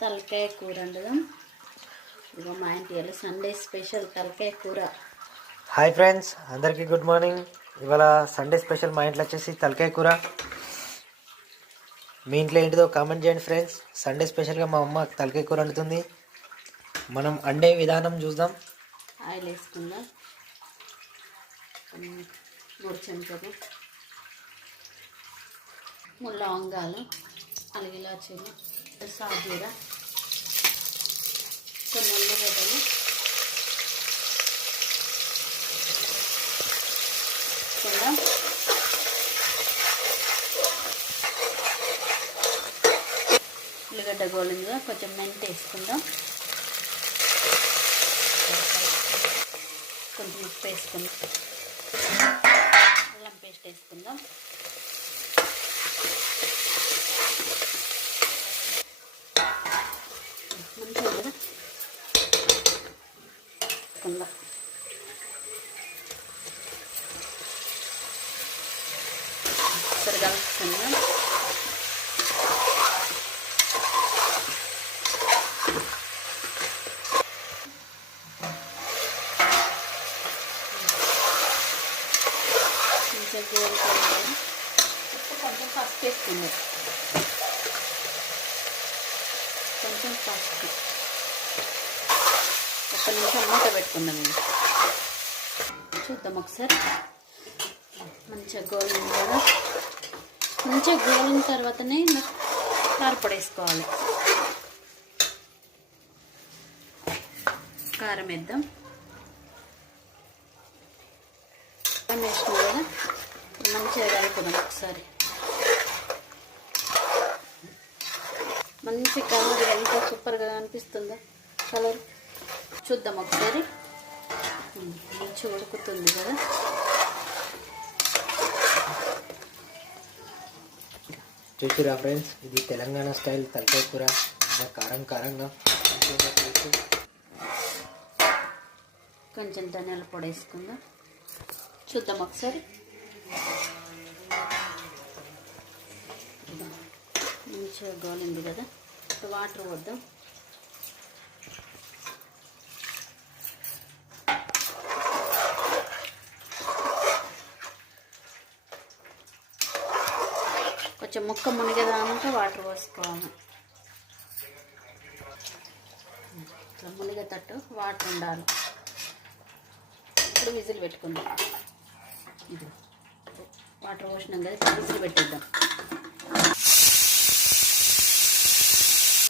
తలకాయ కూర వండుదాం. ఇదిగో మా ఇంటి సండే స్పెషల్ తలకాయ కూర. హాయ్ ఫ్రెండ్స్, అందరికీ గుడ్ మార్నింగ్. ఇవాళ సండే స్పెషల్ మా ఇంట్లో వచ్చేసి తలకాయ కూర. మీ ఇంట్లో ఏంటిదో కామెంట్ చేయండి ఫ్రెండ్స్. సండే స్పెషల్గా మా అమ్మ తలకాయ కూర వండుతుంది. మనం వండే విధానం చూద్దాం. ఆయిల్ వేసుకుందాం. 3 చెంచాలు 3 లవంగాలు, 4 ఇలాచీలు, సాజీర, కొన్ని ఉల్లిగడ్డలు, కొంచెం ఉల్లిగడ్డ గోలిందిగా కొంచెం మెంతి వేసుకుందాం. కొంచెం ఉప్పు వేసుకుందాం. అల్లం పేస్ట్ వేసుకుందాం. మంచిగా కదా వేసుకుందాం. సరిగా కలుపుకుందాం. కొంచెం పసుపు వేసుకుందాం. కొంచెం పసుపు. 1 నిమిషం మూత పెట్టుకుందాం. ఇది చూద్దాం ఒకసారి. మంచిగా గోలింది కదా. మంచిగా గోలిన తర్వాతనే కారపొడి వేసుకోవాలి. కారం వేద్దాం. కారం వేసినాం కదా, మంచిగా కలుపుదాం ఒకసారి. మంచి కలర్ ఎంత సూపర్గా అనిపిస్తుందో కలర్. చూద్దాం ఒకసారి. మంచిగా ఉడుకుతుంది కదా. చూసిరా ఫ్రెండ్స్, ఇది తెలంగాణ స్టైల్ తలకాయ కూర. కారం కారంగా కొంచెం ధనియాల పొడి వేసుకుందాం. చూద్దాం ఒకసారి. మంచిగా గోలింది కదా. వాటర్ పోద్దాం. కొంచెం ముక్క మునిగేదాకా వాటర్ పోసుకోవాలి. ఇట్లా మునిగేటట్టు వాటర్ ఉండాలి. ఇప్పుడు విజిల్ పెట్టుకుందాం. ఇది వాటర్ పోసినాం కదా, విజిల్ పెట్టేద్దాం.